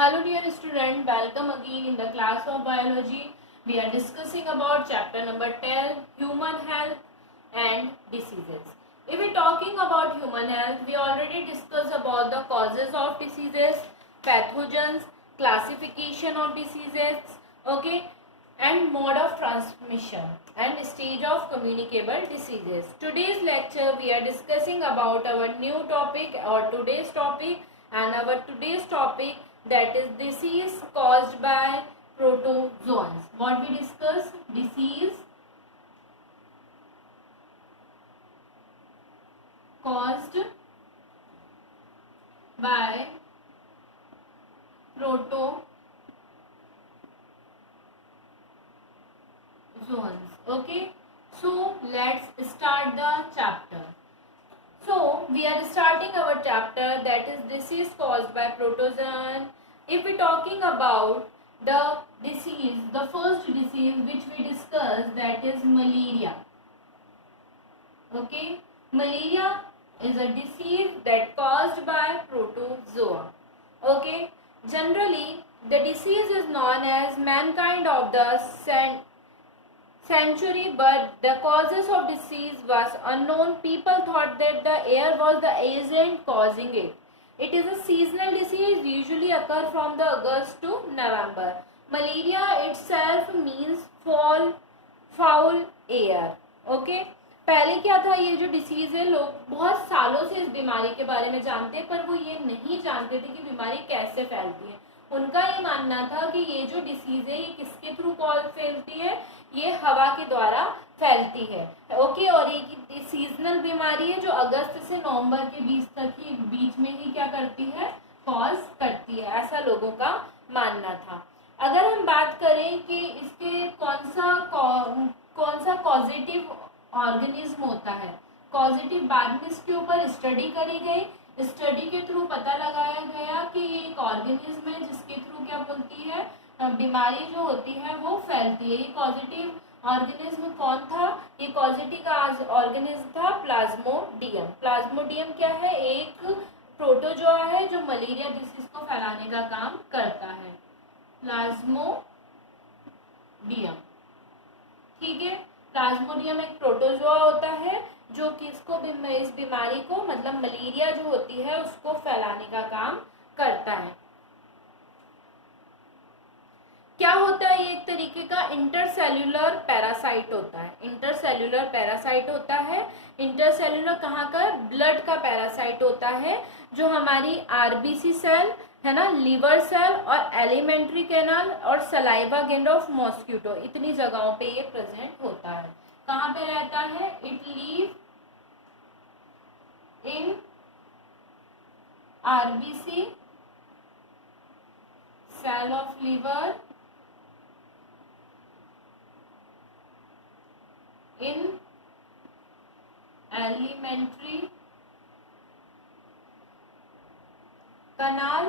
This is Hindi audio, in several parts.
Hello dear student, welcome again in the class of biology. We are discussing about chapter number 12, human health and diseases. If we are talking about human health, we already discussed about the causes of diseases, pathogens, classification of diseases, okay, and mode of transmission and stage of communicable diseases. Today's lecture we are discussing about our new topic or today's topic, and our today's topic, that is disease caused by protozoans. What we discuss? Disease caused by protozoans. Okay, so let's start the chapter. So we are starting our chapter, that is disease caused by protozoan. If we talking about the disease, the first disease which we discussed, that is malaria. Okay, malaria is a disease that caused by protozoa. Okay, generally the disease is known as mankind of the century, but the causes of disease was unknown. People thought that the air was the agent causing it. It is a seasonal disease, usually occur from the August to November. Malaria itself means foul air. Okay, पहले क्या था, ये जो डिसीज है लोग बहुत सालों से इस बीमारी के बारे में जानते हैं, पर वो ये नहीं जानते थे कि बीमारी कैसे फैलती है. उनका ये मानना था कि ये जो डिसीज है ये किसके थ्रू फैलती है, ये हवा के द्वारा फैलती है. ओके, और ये सीजनल बीमारी है जो अगस्त से नवंबर के बीच में ही क्या करती है, कॉज करती है, ऐसा लोगों का मानना था. अगर हम बात करें कि इसके कौन सा पॉजिटिव ऑर्गेनिज्म होता है, पॉजिटिव बाद में इसके ऊपर स्टडी करी गई. स्टडी के थ्रू पता लगाया गया कि ये एक ऑर्गेनिज्म है जिसके थ्रू क्या बोलती है, बीमारी जो होती है वो फैलती है. ये पॉजिटिव ऑर्गेनिज्म कौन था? ये पॉजिटिव ऑर्गेनिज्म था प्लाज्मोडियम. प्लाज्मोडियम क्या है? एक प्रोटोजोआ है जो मलेरिया डिसीज को फैलाने का काम करता है. प्लाज्मोडियम, ठीक है. प्लाज्मोडियम एक प्रोटोजोआ होता है जो कि इस बीमारी को, मतलब मलेरिया जो होती है उसको फैलाने का काम करता है. क्या होता है? ये एक तरीके का इंटरसेल्यूलर पैरासाइट होता है. इंटरसेल्यूलर पैरासाइट होता है. इंटरसेल्यूलर कहाँ का? ब्लड का पैरासाइट होता है जो हमारी आरबीसी सेल है ना, लीवर सेल और एलिमेंट्री कैनाल और सलाइवा ग्लैंड ऑफ मॉस्किटो, इतनी जगहों पे ये प्रेजेंट होता है. कहाँ पे रहता है? It leave in RBC cell of liver, in alimentary canal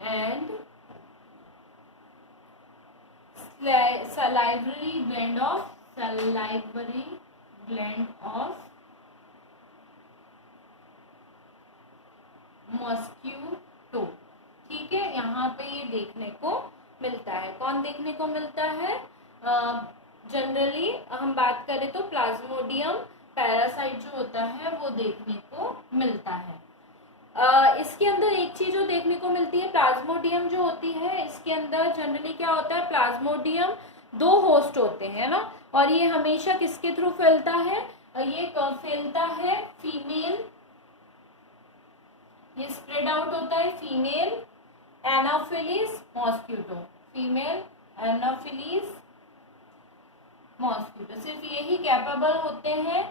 and salivary gland of mosquito. ठीक है, यहाँ पे ये देखने को मिलता है. कौन देखने को मिलता है? जनरली हम बात करें तो प्लाज्मोडियम पैरासाइट जो होता है वो देखने को मिलता है. इसके अंदर एक चीज जो देखने को मिलती है, प्लाज्मोडियम जो होती है इसके अंदर जनरली क्या होता है, प्लाज्मोडियम दो होस्ट होते हैं ना, और ये हमेशा किसके थ्रू फैलता है? ये फैलता है फीमेल, ये स्प्रेड आउट होता है female Anopheles mosquito. Female Anopheles mosquito सिर्फ यही कैपेबल होते हैं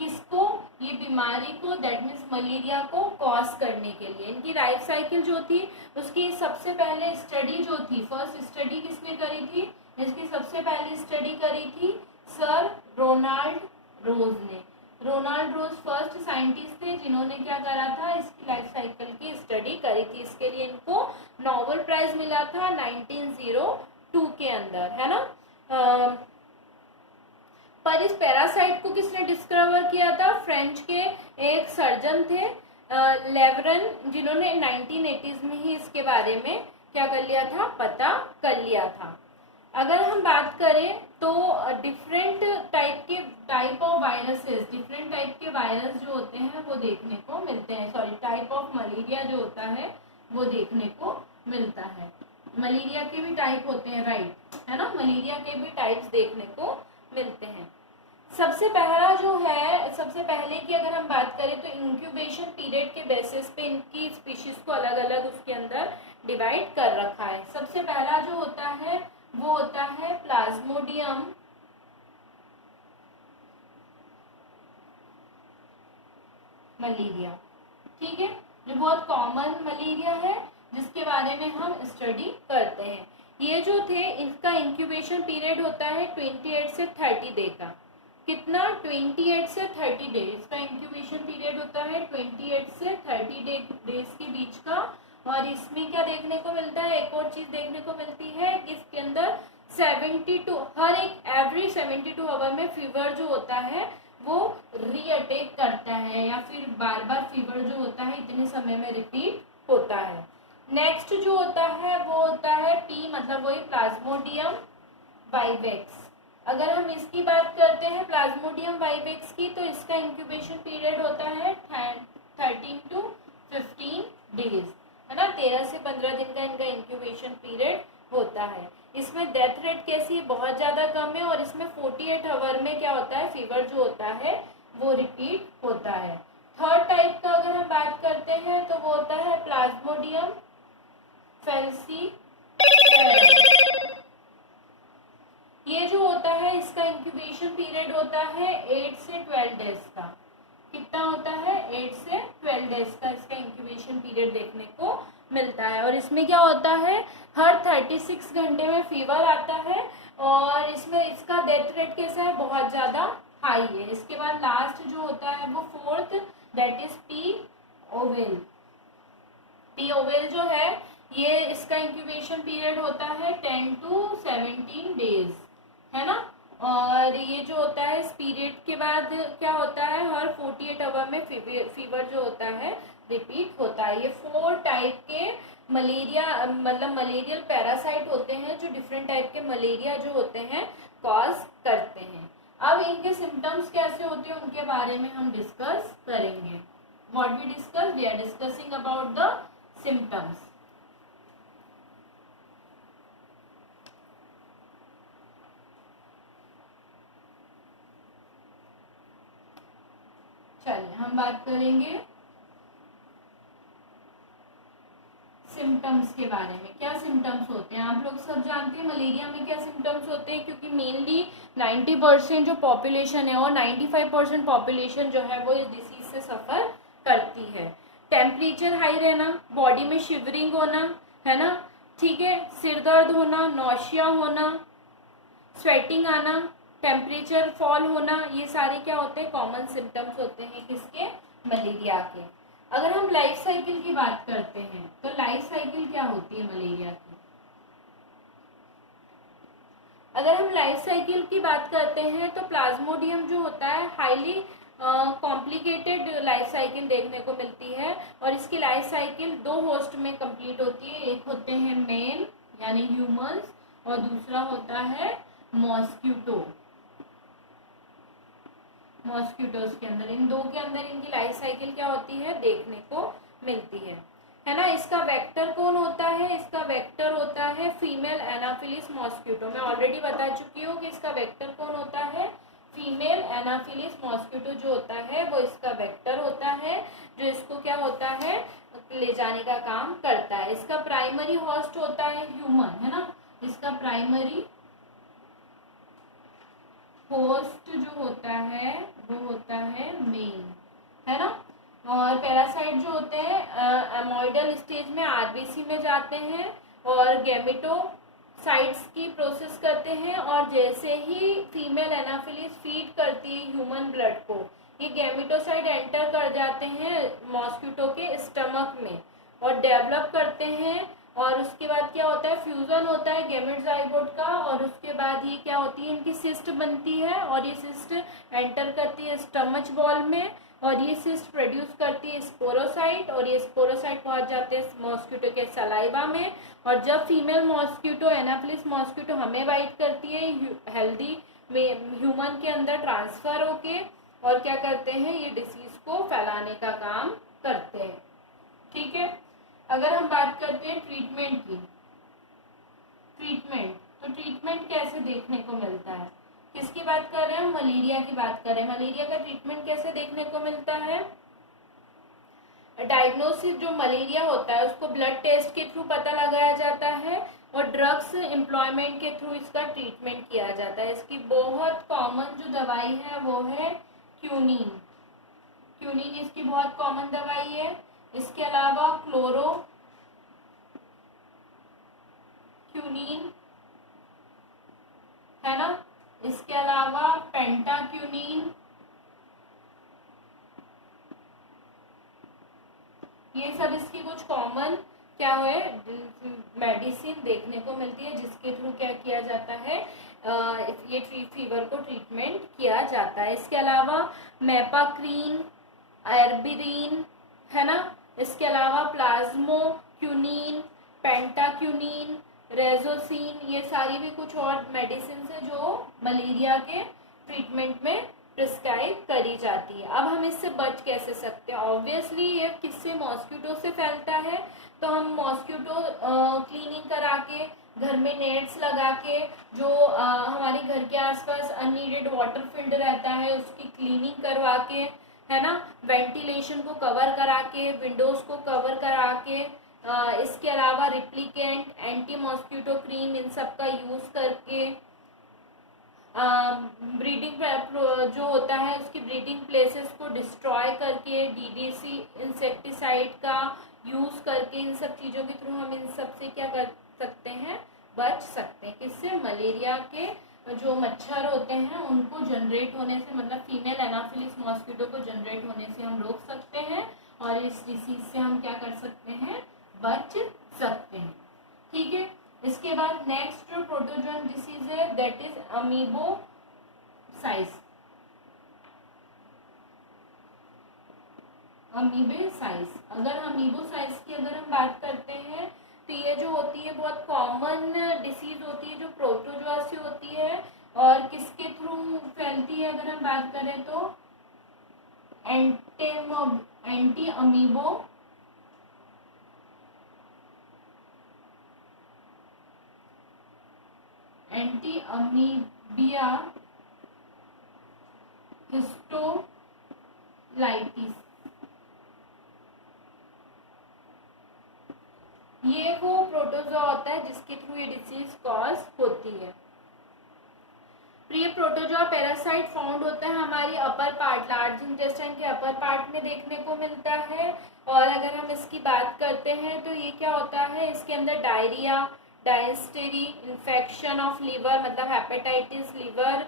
किसको? ये बीमारी को, दैट मीन्स मलेरिया को कॉज करने के लिए. इनकी लाइफ साइकिल जो थी उसकी सबसे पहले स्टडी जो थी, फर्स्ट स्टडी किसने करी थी? इसकी सबसे पहले स्टडी करी थी सर रोनाल्ड रोज ने. रोनाल्ड रोज फर्स्ट साइंटिस्ट थे जिन्होंने क्या करा था, इसकी लाइफ साइकिल की स्टडी करी थी. इसके लिए इनको नोबेल प्राइज मिला था 1902 के अंदर, है ना. पर इस पैरासाइट को किसने डिस्कवर किया था? फ्रेंच के एक सर्जन थे लेवरन, जिन्होंने 1980s में ही इसके बारे में क्या कर लिया था, पता कर लिया था। अगर हम बात करें तो different type of viruses, different type के वायरस जो होते हैं वो देखने को मिलते हैं, सॉरी टाइप ऑफ मलेरिया जो होता है वो देखने को मिलता है। मलेरिया के भी टाइप होते हैं, राइट, है ना, मलेरिया के भी टाइप्स देखने को मिलते हैं। सबसे पहला जो है, सबसे पहले की अगर हम बात करें तो इंक्यूबेशन पीरियड के बेसिस पे इनकी स्पीशीज को अलग अलग उसके अंदर डिवाइड कर रखा है। सबसे पहला जो होता है वो होता है प्लाज्मोडियम मलेरिया, ठीक है, जो बहुत कॉमन मलेरिया है जिसके बारे में हम स्टडी करते हैं। ये जो थे इनका इंक्यूबेशन पीरियड होता है 28 से 30 डे का। कितना, 28 से 30 डे इसका इंक्यूबेशन पीरियड होता है, 28 से 30 डेज के बीच का। और इसमें क्या देखने को मिलता है, एक और चीज देखने को मिलती है कि इसके अंदर 72 हर एक एवरी 72 आवर में फीवर जो होता है वो रीअटैक करता है, या फिर बार बार फीवर जो होता है इतने समय में रिपीट होता है। नेक्स्ट जो होता है वो होता है पी, मतलब वही प्लाज्मोडियम वाइवेक्स। अगर हम इसकी बात करते हैं प्लाज्मोडियम वाइवेक्स की, तो इसका इंक्यूबेशन पीरियड होता है 13 to 15 डेज, है ना, 13 से 15 दिन का इनका इंक्यूबेशन पीरियड होता है। इसमें डेथ रेट कैसी, बहुत ज़्यादा कम है, और इसमें 48 आवर में क्या होता है, फीवर जो होता है वो रिपीट होता है। थर्ड टाइप का अगर हम बात करते हैं तो वो होता है प्लाज्मोडियम फेल्सीफेरम। ये जो होता है इसका इंक्यूबेशन पीरियड होता है 8 से 12 डेज का। कितना होता है, 8 से 12 डेज का इसका इंक्यूबेशन पीरियड देखने को मिलता है। और इसमें क्या होता है, हर 36 घंटे में फीवर आता है, और इसमें इसका डेथ रेट कैसा है, बहुत ज़्यादा हाई है। इसके बाद लास्ट जो होता है वो fourth, that is P oval. P oval जो है ये इसका इंक्यूबेशन पीरियड होता है 10 to 17 डेज, है ना। और ये जो होता है इस पीरियड के बाद क्या होता है, हर 48 आवर में फीवर जो होता है रिपीट होता है। ये 4 टाइप के मलेरिया, मतलब मलेरियल पैरासाइट होते हैं जो डिफरेंट टाइप के मलेरिया जो होते हैं कॉज करते हैं। अब इनके सिम्टम्स कैसे होते हैं उनके बारे में हम डिस्कस करेंगे। What we discuss, we are discussing about the symptoms. चलिए हम बात करेंगे सिम्टम्स के बारे में। क्या सिम्टम्स होते हैं, आप लोग सब जानते हैं मलेरिया में क्या सिम्टम्स होते हैं, क्योंकि मेनली 90% जो पॉपुलेशन है और 95% पॉपुलेशन जो है वो इस डिसीज से सफ़र करती है। टेम्परेचर हाई रहना, बॉडी में शिवरिंग होना, है ना, ठीक है, सिर दर्द होना, नौशिया होना, स्वेटिंग आना, टेम्परेचर फॉल होना, ये सारे क्या होते हैं, कॉमन सिम्टम्स होते हैं किसके, मलेरिया के। अगर हम लाइफ साइकिल की बात करते हैं तो लाइफ साइकिल क्या होती है मलेरिया की। अगर हम लाइफ साइकिल की बात करते हैं तो प्लाज्मोडियम जो होता है हाईली कॉम्प्लिकेटेड लाइफ साइकिल देखने को मिलती है, और इसकी लाइफ साइकिल 2 होस्ट में कंप्लीट होती है। एक होते हैं मेल यानी ह्यूमंस, और दूसरा होता है मॉस्क्यूटोज के अंदर। इन 2 के अंदर इनकी लाइफ साइकिल क्या होती है देखने को मिलती है ना। इसका वेक्टर कौन होता है, इसका वेक्टर होता है फीमेल एनाफिलिस मॉस्क्यूटो। मैं ऑलरेडी बता चुकी हूँ कि इसका वेक्टर कौन होता है, फीमेल एनाफिलिस मॉस्क्यूटो जो होता है वो इसका वेक्टर होता है, जो इसको क्या होता है ले जाने का काम करता है। इसका प्राइमरी होस्ट होता है ह्यूमन, है ना, इसका प्राइमरी होस्ट जो होता है वो होता है मेल, है ना। और पैरासाइट जो होते हैं एमोइडल स्टेज में आरबीसी में जाते हैं और गैमेटोसाइट्स की प्रोसेस करते हैं, और जैसे ही फीमेल एनाफिलिस फीड करती है ह्यूमन ब्लड को, ये गैमेटोसाइट एंटर कर जाते हैं मॉस्क्यूटो के स्टमक में और डेवलप करते हैं। और उसके बाद क्या होता है, फ्यूजन होता है गैमेट जाइगोट का, और उसके बाद ये क्या होती है, इनकी सिस्ट बनती है, और ये सिस्ट एंटर करती है स्टमच बॉल में, और ये सिस्ट प्रोड्यूस करती है स्पोरोसाइट, और ये स्पोरोसाइट पहुंच जाते हैं मॉस्किटो के सलाइवा में, और जब फीमेल मॉस्किटो एनाफिलिस मॉस्किटो हमें बाइट करती है हेल्दी ह्यूमन के अंदर ट्रांसफर होके, और क्या करते हैं, ये डिसीज को फैलाने का काम करते हैं। ठीक है, अगर हम बात करते हैं ट्रीटमेंट की, तो ट्रीटमेंट कैसे देखने को मिलता है, किसकी बात कर रहे हैं हम, मलेरिया की बात कर रहे हैं। मलेरिया का ट्रीटमेंट कैसे देखने को मिलता है, डायग्नोसिस जो मलेरिया होता है उसको ब्लड टेस्ट के थ्रू पता लगाया जाता है, और ड्रग्स एम्प्लॉयमेंट के थ्रू इसका ट्रीटमेंट किया जाता है। इसकी बहुत कॉमन जो दवाई है वो है क्यूनिन। क्यूनिन इसकी बहुत कॉमन दवाई है। इसके अलावा क्यूनिन है ना, इसके अलावा पेंटाक्यूनिन, ये सब इसकी कुछ कॉमन क्या है मेडिसिन देखने को मिलती है, जिसके थ्रू क्या किया जाता है, ये फीवर को ट्रीटमेंट किया जाता है। इसके अलावा मेपाक्रीन, एर्बिरीन है ना, इसके अलावा प्लाज्मोक्यूनिन, पेंटाक्यूनिन, रेजोसिन, ये सारी भी कुछ और मेडिसिन है जो मलेरिया के ट्रीटमेंट में प्रिस्क्राइब करी जाती है। अब हम इससे बच कैसे सकते हैं, ऑब्वियसली ये किससे, मॉस्किटो से फैलता है, तो हम मॉस्किटो क्लीनिंग करा के, घर में नेट्स लगा के, जो हमारे घर के आसपास अननीडेड वाटर फील्ड रहता है उसकी क्लीनिंग करवा के, है ना, वेंटिलेशन को कवर करा के, विंडोज को कवर करा के, इसके अलावा रिप्लिकेंट, एंटी मॉस्किटो क्रीम, इन सब का यूज करके, ब्रीडिंग जो होता है उसकी ब्रीडिंग प्लेसेस को डिस्ट्रॉय करके, डीडीसी इंसेक्टिसाइड का यूज करके, इन सब चीज़ों के थ्रू हम इन सब से क्या कर सकते हैं, बच सकते हैं। किससे, मलेरिया के जो मच्छर होते हैं उनको जनरेट होने से, मतलब फीमेल एनाफिलिस मॉस्किटो को जनरेट होने से हम रोक सकते हैं, और इस डिसीज से हम क्या कर सकते हैं, बच सकते हैं। ठीक है, इसके बाद नेक्स्ट जो प्रोटोजोन डिसीज है दैट इज अमीबोसाइस। अगर अमीबोसाइस की अगर हम बात करते हैं तो ये जो होती है बहुत कॉमन डिसीज होती है जो प्रोटोजोआ से होती है, और किसके थ्रू फैलती है अगर हम बात करें तो एंटी अमीबिया हिस्टोलाइटिस, ये वो प्रोटोजोआ होता है जिसके थ्रू ये डिसीज कॉज होती है। प्री प्रोटोजोआ पैरासाइट फाउंड होता है हमारी अपर पार्ट, लार्ज इंटेस्टाइन के अपर पार्ट में देखने को मिलता है। और अगर हम इसकी बात करते हैं तो ये क्या होता है, इसके अंदर डायरिया, डायस्टेरी, इन्फेक्शन ऑफ लीवर मतलब हेपेटाइटिस, लीवर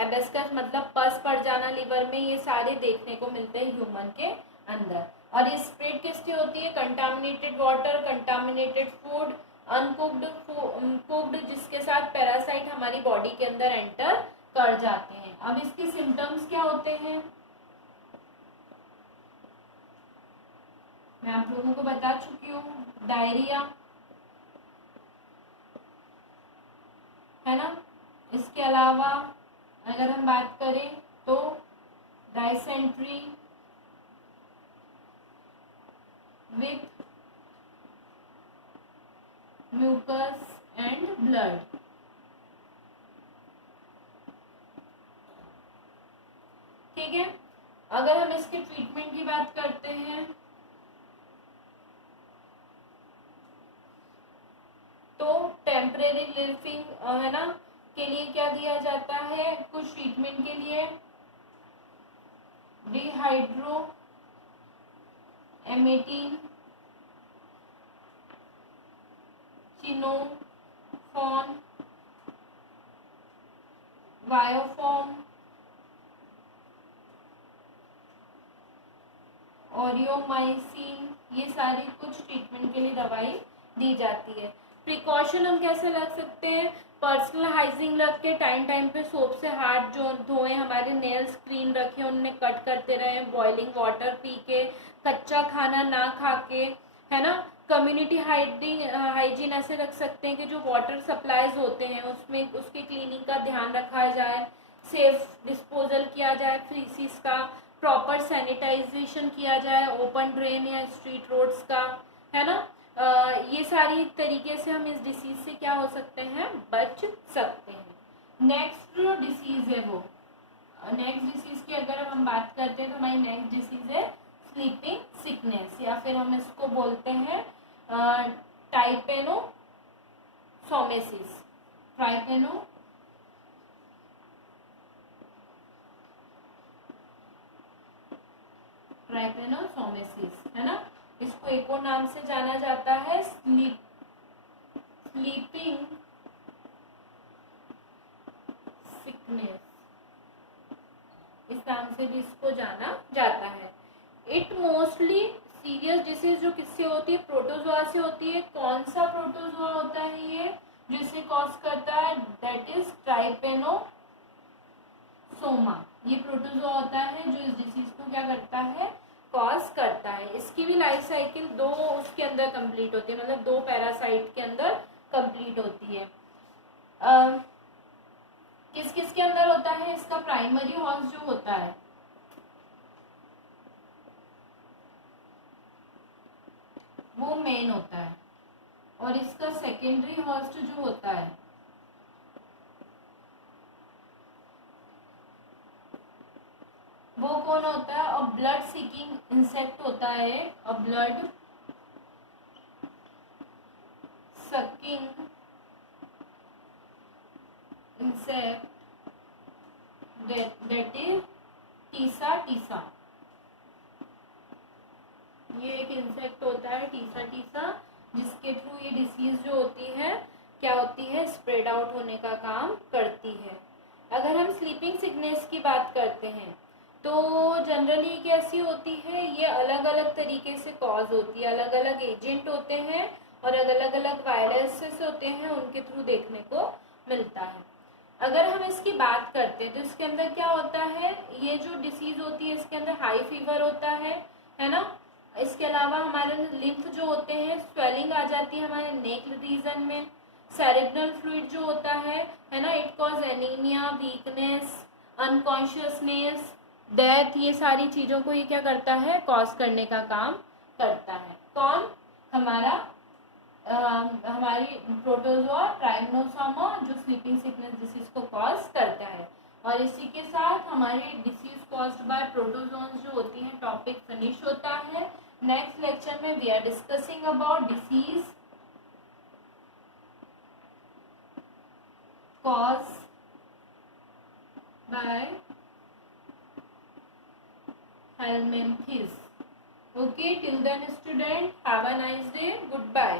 एबेस्कस मतलब पस पड़ जाना लीवर में, ये सारे देखने को मिलते हैं ह्यूमन के अंदर। और ये स्प्रेड किससे होती है, contaminated water, contaminated food, cooked जिसके साथ पैरासाइट हमारी बॉडी के अंदर एंटर कर जाते हैं। अब इसके सिम्टम्स क्या होते हैं, मैं आप लोगों को बता चुकी हूँ, डायरिया है ना, इसके अलावा अगर हम बात करें तो dysentery with mucus and blood. ठीक है, अगर हम इसके ट्रीटमेंट की बात करते हैं तो टेम्परेरी रिलीफिंग है ना के लिए क्या दिया जाता है, कुछ ट्रीटमेंट के लिए डिहाइड्रो एमेटिन, चिनोफॉन, वायोफॉर्म, ओरियोमाइसिन, ये सारी कुछ ट्रीटमेंट के लिए दवाई दी जाती है। प्रिकॉशन हम कैसे रख सकते हैं, पर्सनल हाइजीन रख के टाइम पे सोप से हाथ जो धोएं, हमारे नेल्स क्लीन रखें, उन्हें कट करते रहें, बॉइलिंग वाटर पी के, कच्चा खाना ना खा के, है ना। कम्युनिटी हाइजीन ऐसे रख सकते हैं कि जो वाटर सप्लाईज होते हैं उसमें उसकी क्लीनिंग का ध्यान रखा जाए, सेफ डिस्पोजल किया जाए फीसिस का, प्रॉपर सैनिटाइजेशन किया जाए ओपन ड्रेन या स्ट्रीट रोड्स का, है ना। ये सारी तरीके से हम इस डिसीज से क्या हो सकते हैं, बच सकते हैं। नेक्स्ट जो डिसीज है वो, नेक्स्ट डिसीज की अगर हम बात करते हैं तो हमारी नेक्स्ट डिसीज है स्लीपिंग सिकनेस, या फिर हम इसको बोलते हैं टाइपेनोसोमेसिस। ट्राइपेनोसोमेसिस, है ना। इसको एक और नाम से जाना जाता है स्लीपिंग सिकनेस, इस नाम से भी इसको जाना जाता है। इट मोस्टली सीरियस डिसीज जो किससे होती है, प्रोटोजोआ से होती है। कौन सा प्रोटोजोआ होता है ये जो इसे कॉज करता है, दैट इज ट्राइपेनोसोमा। ये प्रोटोजोआ होता है जो इस डिसीज को क्या करता है, कॉज करता है। इसकी भी लाइफ साइकिल दो उसके अंदर कंप्लीट होती है, मतलब दो पैरासाइट के अंदर कंप्लीट होती है। किस किस के अंदर होता है, इसका प्राइमरी हॉस्ट जो होता है वो मेन होता है, और इसका सेकेंडरी हॉस्ट जो होता है वो कौन होता है, और ब्लड सीकिंग इंसेक्ट होता है, और blood sucking insect that is Tessa. ये एक इंसेक्ट होता है टीसा, जिसके थ्रू ये डिसीज जो होती है क्या होती है, स्प्रेड आउट होने का काम करती है। अगर हम स्लीपिंग सिकनेस की बात करते हैं तो जनरली कैसी होती है, ये अलग अलग तरीके से कॉज होती है, अलग अलग एजेंट होते हैं और अलग अलग वायरसेस होते हैं, उनके थ्रू देखने को मिलता है। अगर हम इसकी बात करते हैं तो इसके अंदर क्या होता है, ये जो डिसीज होती है इसके अंदर हाई फीवर होता है ना। इसके अलावा हमारे लिम्फ जो होते हैं, स्वेलिंग आ जाती है हमारे नेक रीजन में। सेरेब्रल फ्लूइड जो होता है ना, it cause anaemia, weakness, unconsciousness, death, ये सारी चीजों को ये क्या करता है, कॉज करने का काम करता है। कौन, हमारी प्रोटोजोआ ट्राइपेनोसोमा जो स्लीपिंग सिकनेस डिसीज को कॉज करता है। और इसी के साथ हमारी डिसीज कॉज्ड बाय प्रोटोजोन्स जो होती हैं टॉपिक फिनिश होता है। नेक्स्ट लेक्चर में we are discussing about disease cause by helminthes. Okay, till then student, have a nice day. Goodbye.